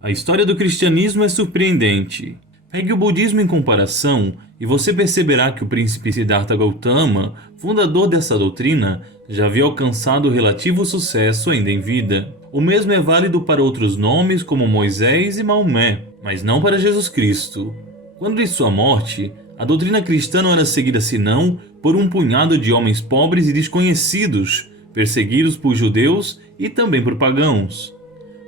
A história do cristianismo é surpreendente. Pegue o budismo em comparação e você perceberá que o príncipe Siddhartha Gautama, fundador dessa doutrina, já havia alcançado relativo sucesso ainda em vida. O mesmo é válido para outros nomes como Moisés e Maomé, mas não para Jesus Cristo. Quando de sua morte, a doutrina cristã não era seguida senão por um punhado de homens pobres e desconhecidos, perseguidos por judeus e também por pagãos.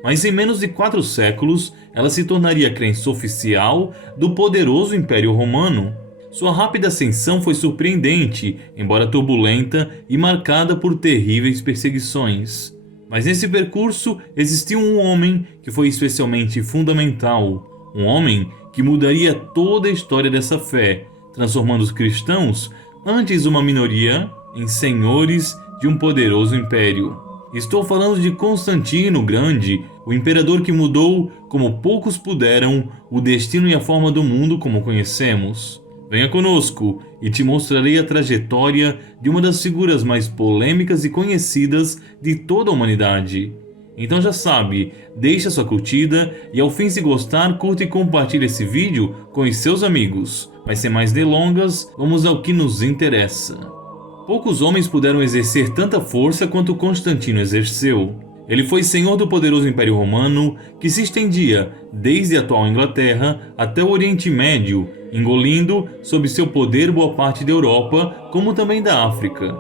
Mas em menos de 4 séculos, ela se tornaria a crença oficial do poderoso Império Romano. Sua rápida ascensão foi surpreendente, embora turbulenta e marcada por terríveis perseguições. Mas nesse percurso existiu um homem que foi especialmente fundamental, um homem que mudaria toda a história dessa fé, transformando os cristãos, antes uma minoria, em senhores de um poderoso império. Estou falando de Constantino o Grande, o imperador que mudou, como poucos puderam, o destino e a forma do mundo como conhecemos. Venha conosco e te mostrarei a trajetória de uma das figuras mais polêmicas e conhecidas de toda a humanidade. Então já sabe, deixa sua curtida e ao fim, se gostar, curta e compartilhe esse vídeo com os seus amigos. Mas sem mais delongas, vamos ao que nos interessa. Poucos homens puderam exercer tanta força quanto Constantino exerceu. Ele foi senhor do poderoso Império Romano, que se estendia desde a atual Inglaterra até o Oriente Médio, engolindo sob seu poder boa parte da Europa, como também da África.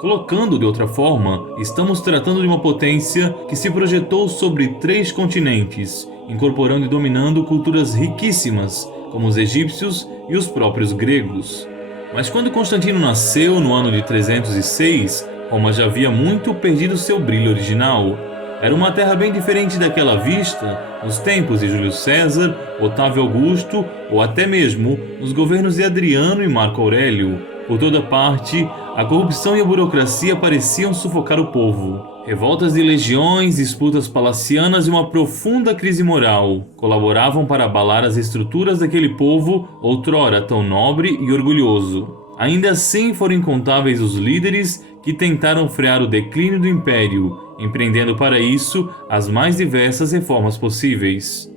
Colocando de outra forma, estamos tratando de uma potência que se projetou sobre 3 continentes, incorporando e dominando culturas riquíssimas, como os egípcios e os próprios gregos. Mas quando Constantino nasceu, no ano de 306, Roma já havia muito perdido seu brilho original. Era uma terra bem diferente daquela vista nos tempos de Júlio César, Otávio Augusto ou até mesmo nos governos de Adriano e Marco Aurélio. Por toda parte, a corrupção e a burocracia pareciam sufocar o povo. Revoltas de legiões, disputas palacianas e uma profunda crise moral colaboravam para abalar as estruturas daquele povo outrora tão nobre e orgulhoso. Ainda assim, foram incontáveis os líderes que tentaram frear o declínio do império, empreendendo para isso as mais diversas reformas possíveis.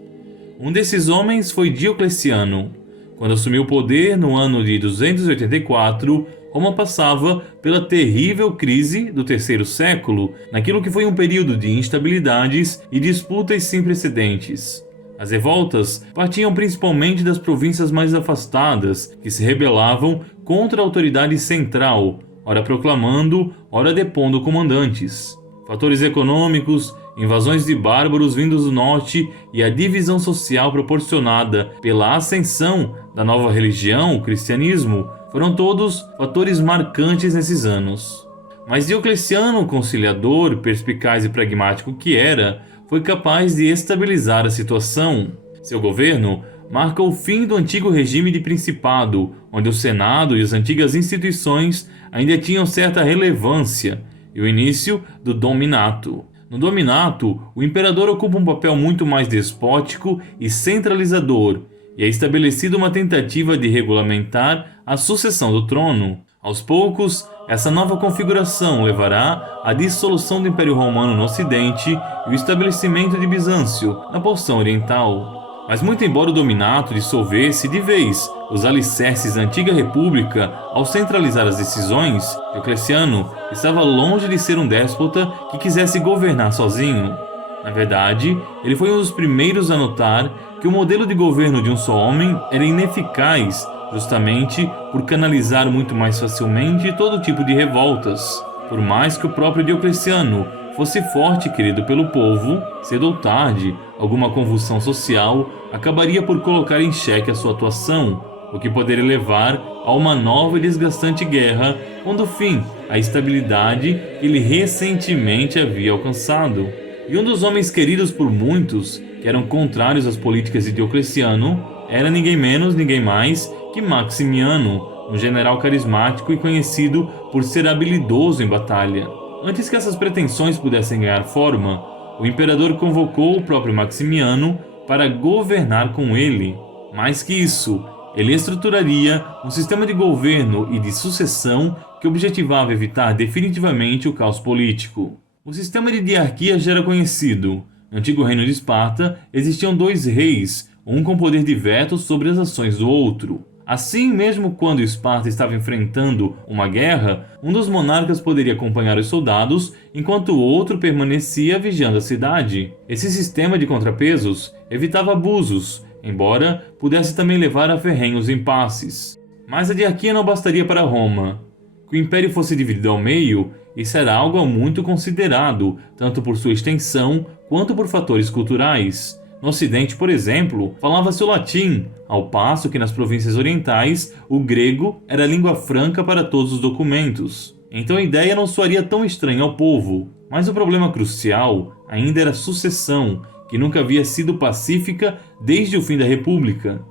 Um desses homens foi Diocleciano. Quando assumiu o poder no ano de 284, Roma passava pela terrível crise do terceiro século, naquilo que foi um período de instabilidades e disputas sem precedentes. As revoltas partiam principalmente das províncias mais afastadas, que se rebelavam contra a autoridade central, ora proclamando, ora depondo comandantes. Fatores econômicos, invasões de bárbaros vindos do norte e a divisão social proporcionada pela ascensão da nova religião, o cristianismo, foram todos fatores marcantes nesses anos. Mas Diocleciano, conciliador, perspicaz e pragmático que era, foi capaz de estabilizar a situação. Seu governo marca o fim do antigo regime de principado, onde o Senado e as antigas instituições ainda tinham certa relevância, e o início do Dominato. No Dominato, o imperador ocupa um papel muito mais despótico e centralizador, e é estabelecida uma tentativa de regulamentar a sucessão do trono. Aos poucos, essa nova configuração levará à dissolução do Império Romano no Ocidente e o estabelecimento de Bizâncio na porção oriental. Mas muito embora o Dominato dissolvesse de vez os alicerces da antiga república ao centralizar as decisões, Diocleciano estava longe de ser um déspota que quisesse governar sozinho. Na verdade, ele foi um dos primeiros a notar que o modelo de governo de um só homem era ineficaz, justamente por canalizar muito mais facilmente todo tipo de revoltas. Por mais que o próprio Diocleciano fosse forte e querido pelo povo, cedo ou tarde, alguma convulsão social acabaria por colocar em xeque a sua atuação, o que poderia levar a uma nova e desgastante guerra, pondo fim à estabilidade que ele recentemente havia alcançado. E um dos homens queridos por muitos, que eram contrários às políticas de Diocleciano, era ninguém menos, ninguém mais que Maximiano, um general carismático e conhecido por ser habilidoso em batalha. Antes que essas pretensões pudessem ganhar forma, o imperador convocou o próprio Maximiano para governar com ele. Mais que isso, ele estruturaria um sistema de governo e de sucessão que objetivava evitar definitivamente o caos político. O sistema de diarquia já era conhecido, No antigo reino de Esparta, existiam dois reis, um com poder de veto sobre as ações do outro. Assim, mesmo quando Esparta estava enfrentando uma guerra, um dos monarcas poderia acompanhar os soldados, enquanto o outro permanecia vigiando a cidade. Esse sistema de contrapesos evitava abusos, embora pudesse também levar a ferrenhos impasses. Mas a diarquia não bastaria para Roma. Que o império fosse dividido ao meio, isso era algo muito considerado, tanto por sua extensão quanto por fatores culturais. No Ocidente, por exemplo, falava-se o latim, ao passo que nas províncias orientais o grego era a língua franca para todos os documentos. Então a ideia não soaria tão estranha ao povo. Mas o problema crucial ainda era a sucessão, que nunca havia sido pacífica desde o fim da República.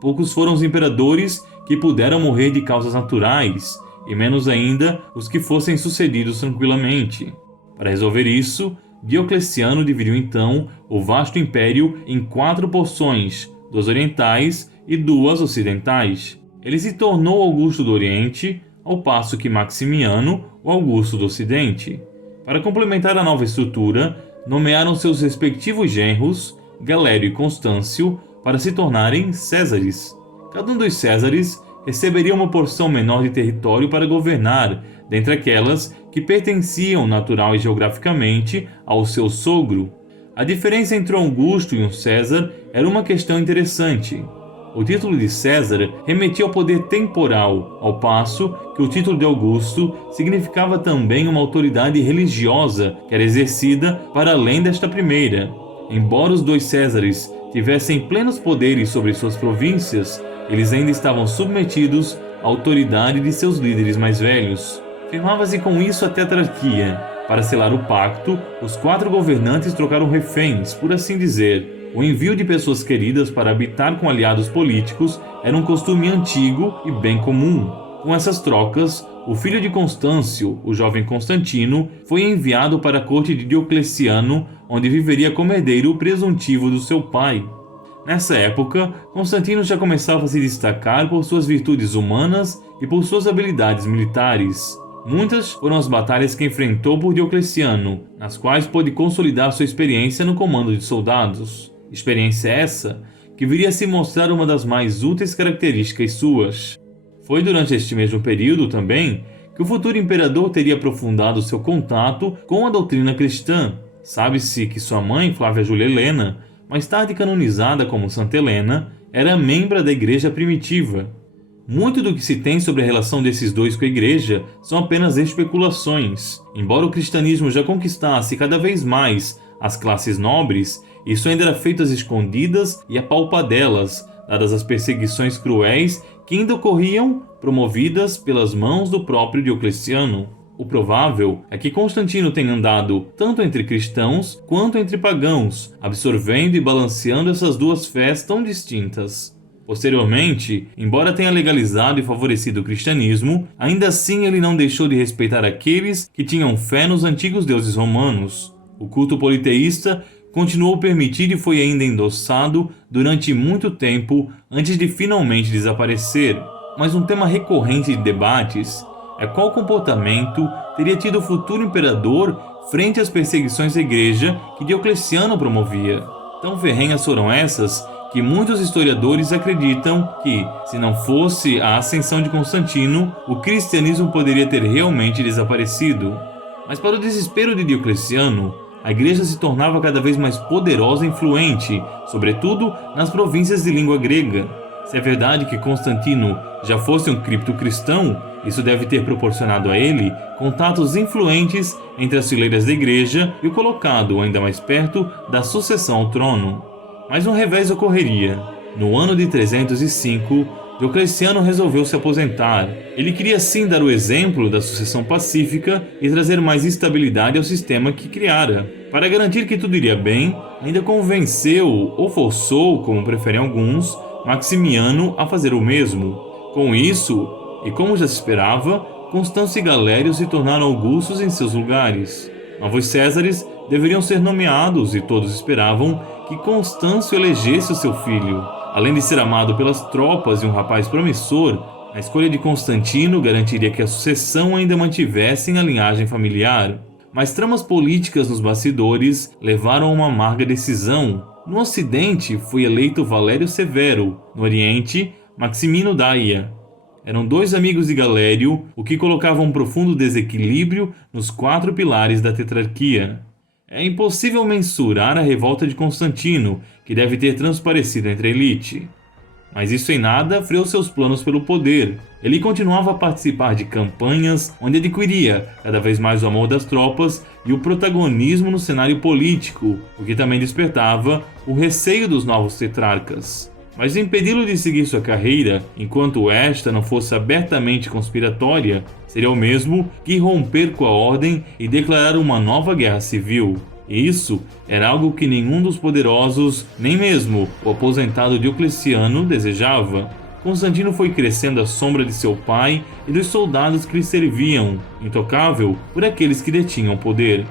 Poucos foram os imperadores que puderam morrer de causas naturais, e menos ainda os que fossem sucedidos tranquilamente. Para resolver isso, Diocleciano dividiu então o vasto império em 4 porções, 2 orientais e 2 ocidentais. Ele se tornou Augusto do Oriente, ao passo que Maximiano o Augusto do Ocidente. Para complementar a nova estrutura, nomearam seus respectivos genros, Galério e Constâncio, para se tornarem Césares. Cada um dos Césares receberia uma porção menor de território para governar, dentre aquelas que pertenciam natural e geograficamente ao seu sogro. A diferença entre um Augusto e um César era uma questão interessante. O título de César remetia ao poder temporal, ao passo que o título de Augusto significava também uma autoridade religiosa que era exercida para além desta primeira. Embora os 2 Césares tivessem plenos poderes sobre suas províncias, eles ainda estavam submetidos à autoridade de seus líderes mais velhos. Firmava-se com isso a tetrarquia. Para selar o pacto, os 4 governantes trocaram reféns, por assim dizer. O envio de pessoas queridas para habitar com aliados políticos era um costume antigo e bem comum. Com essas trocas, o filho de Constâncio, o jovem Constantino, foi enviado para a corte de Diocleciano, onde viveria como herdeiro presuntivo do seu pai. Nessa época, Constantino já começava a se destacar por suas virtudes humanas e por suas habilidades militares. Muitas foram as batalhas que enfrentou por Diocleciano, nas quais pôde consolidar sua experiência no comando de soldados. Experiência essa que viria a se mostrar uma das mais úteis características suas. Foi durante este mesmo período também que o futuro imperador teria aprofundado seu contato com a doutrina cristã. Sabe-se que sua mãe, Flávia Júlia Helena, mais tarde canonizada como Santa Helena, era membra da Igreja Primitiva. Muito do que se tem sobre a relação desses dois com a Igreja são apenas especulações. Embora o cristianismo já conquistasse cada vez mais as classes nobres, isso ainda era feito às escondidas e a palpadelas, dadas as perseguições cruéis que ainda ocorriam, promovidas pelas mãos do próprio Diocleciano. O provável é que Constantino tenha andado tanto entre cristãos quanto entre pagãos, absorvendo e balanceando essas duas fés tão distintas. Posteriormente, embora tenha legalizado e favorecido o cristianismo, ainda assim ele não deixou de respeitar aqueles que tinham fé nos antigos deuses romanos. O culto politeísta continuou permitido e foi ainda endossado durante muito tempo antes de finalmente desaparecer. Mas um tema recorrente de debates é qual comportamento teria tido o futuro imperador frente às perseguições à igreja que Diocleciano promovia. Tão ferrenhas foram essas que muitos historiadores acreditam que, se não fosse a ascensão de Constantino, o cristianismo poderia ter realmente desaparecido. Mas para o desespero de Diocleciano, a igreja se tornava cada vez mais poderosa e influente, sobretudo nas províncias de língua grega. Se é verdade que Constantino já fosse um criptocristão, isso deve ter proporcionado a ele contatos influentes entre as fileiras da igreja e o colocado ainda mais perto da sucessão ao trono. Mas um revés ocorreria. No ano de 305, Diocleciano resolveu se aposentar. Ele queria sim dar o exemplo da sucessão pacífica e trazer mais estabilidade ao sistema que criara. Para garantir que tudo iria bem, ainda convenceu, ou forçou, como preferem alguns, Maximiano a fazer o mesmo. Com isso, e como já se esperava, Constâncio e Galério se tornaram augustos em seus lugares. Novos Césares deveriam ser nomeados e todos esperavam que Constâncio elegesse o seu filho. Além de ser amado pelas tropas e um rapaz promissor, a escolha de Constantino garantiria que a sucessão ainda mantivesse a linhagem familiar. mas tramas políticas nos bastidores levaram a uma amarga decisão. No Ocidente foi eleito Valério Severo, no Oriente, Maximino Daia. Eram dois amigos de Galério, o que colocava um profundo desequilíbrio nos 4 pilares da tetrarquia. É impossível mensurar a revolta de Constantino, que deve ter transparecido entre a elite. Mas isso em nada freou seus planos pelo poder. Ele continuava a participar de campanhas onde adquiria cada vez mais o amor das tropas e o protagonismo no cenário político, o que também despertava o receio dos novos tetrarcas. Mas impedi-lo de seguir sua carreira, enquanto esta não fosse abertamente conspiratória, seria o mesmo que romper com a ordem e declarar uma nova guerra civil. E isso era algo que nenhum dos poderosos, nem mesmo o aposentado Diocleciano, desejava. Constantino foi crescendo à sombra de seu pai e dos soldados que lhe serviam, intocável por aqueles que detinham poder.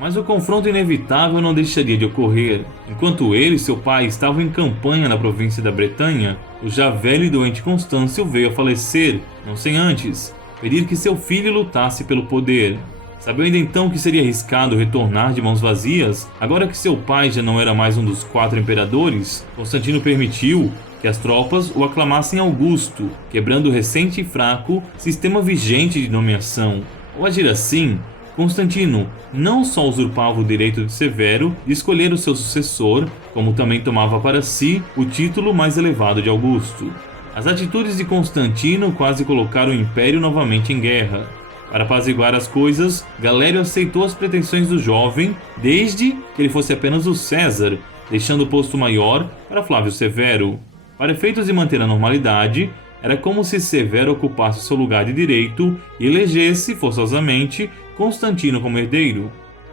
Mas o confronto inevitável não deixaria de ocorrer. Enquanto ele e seu pai estavam em campanha na província da Bretanha, o já velho e doente Constâncio veio a falecer, não sem antes pedir que seu filho lutasse pelo poder. Sabendo então que seria arriscado retornar de mãos vazias, agora que seu pai já não era mais um dos 4 imperadores, Constantino permitiu que as tropas o aclamassem Augusto, quebrando o recente e fraco sistema vigente de nomeação. Ao agir assim, Constantino não só usurpava o direito de Severo de escolher o seu sucessor, como também tomava para si o título mais elevado de Augusto. As atitudes de Constantino quase colocaram o império novamente em guerra. Para apaziguar as coisas, Galério aceitou as pretensões do jovem, desde que ele fosse apenas o César, deixando o posto maior para Flávio Severo. Para efeitos de manter a normalidade, era como se Severo ocupasse seu lugar de direito e elegesse, forçosamente, Constantino como herdeiro.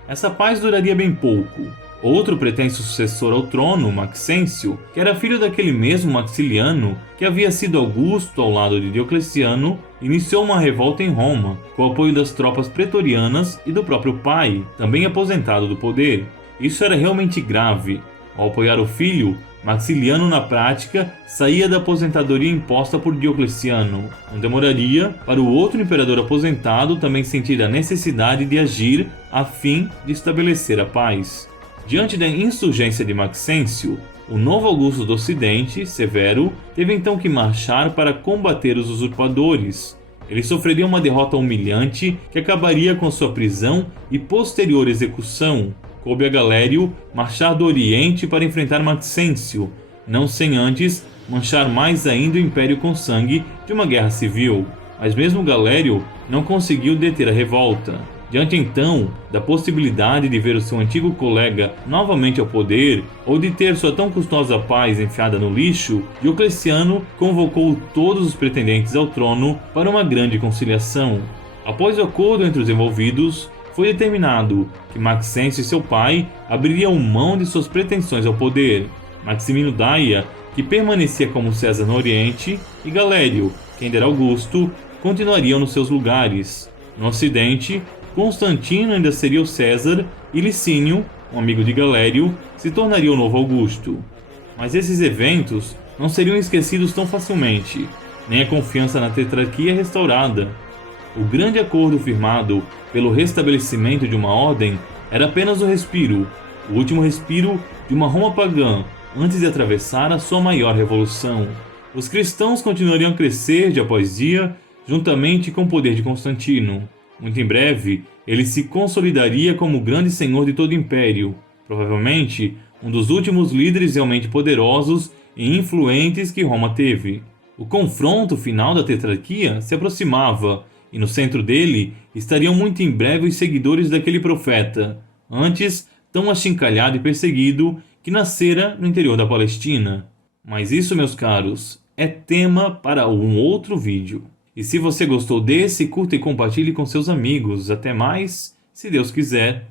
Essa paz duraria bem pouco. Outro pretenso sucessor ao trono, Maxêncio, que era filho daquele mesmo Maxiliano que havia sido Augusto ao lado de Diocleciano, iniciou uma revolta em Roma, com o apoio das tropas pretorianas e do próprio pai, também aposentado do poder. Isso era realmente grave. Ao apoiar o filho, Maxiliano na prática saía da aposentadoria imposta por Diocleciano. Não demoraria para o outro imperador aposentado também sentir a necessidade de agir a fim de estabelecer a paz. Diante da insurgência de Maxêncio, o novo Augusto do Ocidente, Severo, teve então que marchar para combater os usurpadores. Ele sofreria uma derrota humilhante que acabaria com sua prisão e posterior execução. Coube a Galério marchar do Oriente para enfrentar Maxêncio, não sem antes manchar mais ainda o Império com sangue de uma guerra civil. Mas mesmo Galério não conseguiu deter a revolta. Diante então da possibilidade de ver o seu antigo colega novamente ao poder, ou de ter sua tão custosa paz enfiada no lixo, Diocleciano convocou todos os pretendentes ao trono para uma grande conciliação. Após o acordo entre os envolvidos, foi determinado que Maxêncio e seu pai abririam mão de suas pretensões ao poder. Maximino Daia, que permanecia como César no Oriente, e Galério, que ainda era Augusto, continuariam nos seus lugares. No Ocidente, Constantino ainda seria o César e Licínio, um amigo de Galério, se tornaria o novo Augusto. Mas esses eventos não seriam esquecidos tão facilmente, nem a confiança na tetrarquia restaurada. O grande acordo firmado pelo restabelecimento de uma ordem era apenas o respiro, o último respiro de uma Roma pagã, antes de atravessar a sua maior revolução. Os cristãos continuariam a crescer dia após dia, juntamente com o poder de Constantino. Muito em breve, ele se consolidaria como o grande senhor de todo o império, provavelmente um dos últimos líderes realmente poderosos e influentes que Roma teve. O confronto final da tetrarquia se aproximava, e no centro dele estariam muito em breve os seguidores daquele profeta, antes tão achincalhado e perseguido, que nascera no interior da Palestina. Mas isso, meus caros, é tema para um outro vídeo. E se você gostou desse, curta e compartilhe com seus amigos. Até mais, se Deus quiser.